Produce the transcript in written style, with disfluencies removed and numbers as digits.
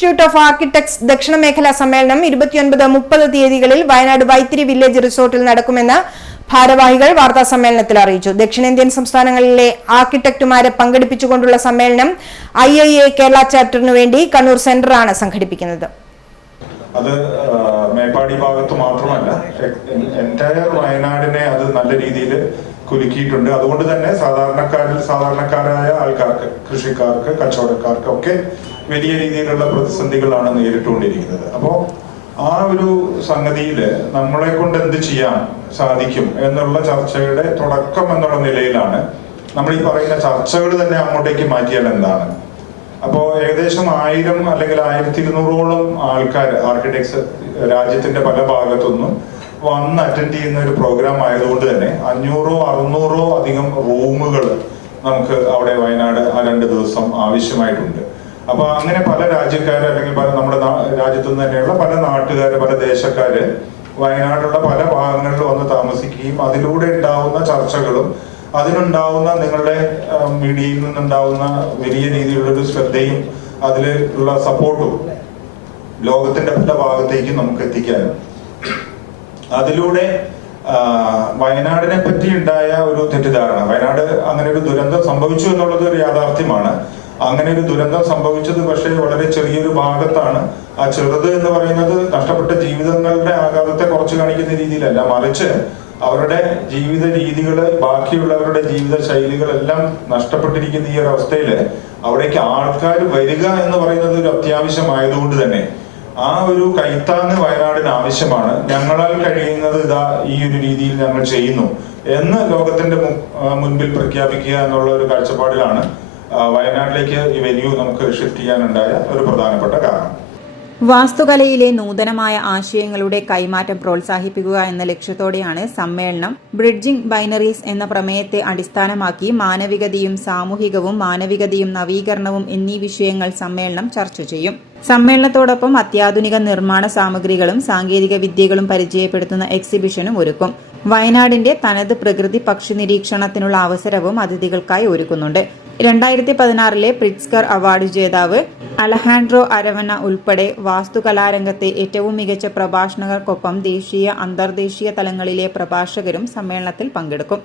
Institute of architects ദക്ഷിണ മേഖലാ സമ്മേളനം 29-30 തീയതികളിൽ വയനാട് വൈത്തിരി വില്ലേജ് റിസോർട്ടിൽ നടക്കുമെന്ന് ഭാരവാഹികൾ വാർത്താ സമ്മേളനത്തിൽ അറിയിച്ചു. ദക്ഷിണേന്ത്യൻ സംസ്ഥാനങ്ങളിലെ ആർക്കിടെക്റ്റുമാരെ പങ്കെടുപ്പിച്ചുകൊണ്ടുള്ള സമ്മേളനം IIA കേരള ചാപ്റ്ററിനു വേണ്ടി കണ്ണൂർ സെന്ററാണ് സംഘടിപ്പിക്കുന്നത്. അത് മേപ്പാടി ഭാഗത്ത് മാത്രമല്ല, എൻറ്റയർ വയനാടിനെ അത് നല്ല രീതിയിൽ കുലുക്കിയിട്ടുണ്ട്. അതുകൊണ്ട് തന്നെ സാധാരണക്കാരായ ആൾക്കാർക്ക്, കൃഷിക്കാർക്ക്, കച്ചവടക്കാർക്ക് ഒക്കെ വലിയ രീതിയിലുള്ള പ്രതിസന്ധികളാണ് നേരിട്ടുകൊണ്ടിരിക്കുന്നത്. അപ്പോൾ ആ ഒരു സംഗതിയിൽ നമ്മളെ കൊണ്ട് എന്ത് ചെയ്യാൻ സാധിക്കും എന്നുള്ള ചർച്ചയുടെ തുടക്കം എന്നുള്ള നിലയിലാണ് നമ്മൾ ഈ പറയുന്ന ചർച്ചകൾ തന്നെ അങ്ങോട്ടേക്ക് മാറ്റിയാൽ എന്താണ്. അപ്പോൾ ഏകദേശം 1000 അല്ലെങ്കിൽ 1200ഓളം ആൾക്കാർ ആർക്കിടെക്ട്സ് രാജ്യത്തിന്റെ പല ഭാഗത്തുനിന്നും വന്ന് അറ്റൻഡ് ചെയ്യുന്ന ഒരു പ്രോഗ്രാം ആയതുകൊണ്ട് തന്നെ 500-600 അധികം റൂമുകൾ നമുക്ക് അവിടെ വയനാട് ആ 2 ദിവസം ആവശ്യമായിട്ടുണ്ട്. അപ്പൊ അങ്ങനെ പല രാജ്യക്കാര് അല്ലെങ്കിൽ നമ്മുടെ രാജ്യത്തു നിന്ന് തന്നെയുള്ള പല നാട്ടുകാര്, പല ദേശക്കാര് വയനാടുള്ള പല ഭാഗങ്ങളിൽ വന്ന് താമസിക്കുകയും അതിലൂടെ ഉണ്ടാവുന്ന ചർച്ചകളും അതിനുണ്ടാവുന്ന നിങ്ങളുടെ മീഡിയയിൽ നിന്നുണ്ടാവുന്ന വലിയ രീതിയിലുള്ള ഒരു ശ്രദ്ധയും അതിലുള്ള സപ്പോർട്ടും ലോകത്തിന്റെ പല ഭാഗത്തേക്ക് നമുക്ക് എത്തിക്കാനും അതിലൂടെ വയനാടിനെ പറ്റി ഉണ്ടായ ഒരു തെറ്റിദ്ധാരണ, വയനാട് അങ്ങനെ ഒരു ദുരന്തം സംഭവിച്ചു എന്നുള്ളത് ഒരു യാഥാർത്ഥ്യമാണ്. അങ്ങനെ ഒരു ദുരന്തം സംഭവിച്ചത് പക്ഷേ വളരെ ചെറിയൊരു ഭാഗത്താണ്. ആ ചെറുത് എന്ന് പറയുന്നത് നഷ്ടപ്പെട്ട ജീവിതങ്ങളുടെ ആഘാതത്തെ കുറച്ച് കാണിക്കുന്ന രീതിയിലല്ല, മറിച്ച് അവരുടെ ജീവിത രീതികള്, ബാക്കിയുള്ളവരുടെ ജീവിത ശൈലികളെല്ലാം നഷ്ടപ്പെട്ടിരിക്കുന്ന ഈ ഒരു അവസ്ഥയില് അവിടേക്ക് ആൾക്കാർ വരിക എന്ന് പറയുന്നത് ഒരു അത്യാവശ്യമായതുകൊണ്ട് തന്നെ ആ ഒരു കൈത്താങ്ങ് വയനാടിന് ആവശ്യമാണ്. ഞങ്ങളാൽ കഴിയുന്നത് ഇതാ ഈ ഒരു രീതിയിൽ ഞങ്ങൾ ചെയ്യുന്നു എന്ന് ലോകത്തിന്റെ മുൻപിൽ പ്രഖ്യാപിക്കുക എന്നുള്ള ഒരു കാഴ്ചപ്പാടിലാണ് വയനാട്ടിലേക്ക് ഈ വെന്യൂ നമുക്ക് ഷിഫ്റ്റ് ചെയ്യാനുണ്ടായ ഒരു പ്രധാനപ്പെട്ട കാരണം. വാസ്തുകലയിലെ നൂതനമായ ആശയങ്ങളുടെ കൈമാറ്റം പ്രോത്സാഹിപ്പിക്കുക എന്ന ലക്ഷ്യത്തോടെയാണ് സമ്മേളനം. ബ്രിഡ്ജിംഗ് ബൈനറീസ് എന്ന പ്രമേയത്തെ അടിസ്ഥാനമാക്കി മാനവികതയും സാമൂഹികവും മാനവികതയും നവീകരണവും എന്നീ വിഷയങ്ങൾ സമ്മേളനം ചർച്ച ചെയ്യും. സമ്മേളനത്തോടൊപ്പം അത്യാധുനിക നിർമ്മാണ സാമഗ്രികളും സാങ്കേതിക വിദ്യകളും പരിചയപ്പെടുത്തുന്ന എക്സിബിഷനും ഒരുക്കും. വയനാടിന്റെ തനത് പ്രകൃതി പക്ഷി നിരീക്ഷണത്തിനുള്ള അവസരവും അതിഥികൾക്കായി ഒരുക്കുന്നുണ്ട്. 2016 പ്രിറ്റ്സ്കർ അവാർഡ് ജേതാവ് അലഹാൻഡ്രോ അരവന ഉൾപ്പെടെ വാസ്തുകലാരംഗത്തെ ഏറ്റവും മികച്ച പ്രഭാഷകർക്കൊപ്പം ദേശീയ, അന്തർദേശീയ തലങ്ങളിലെ പ്രഭാഷകരും സമ്മേളനത്തിൽ പങ്കെടുക്കും.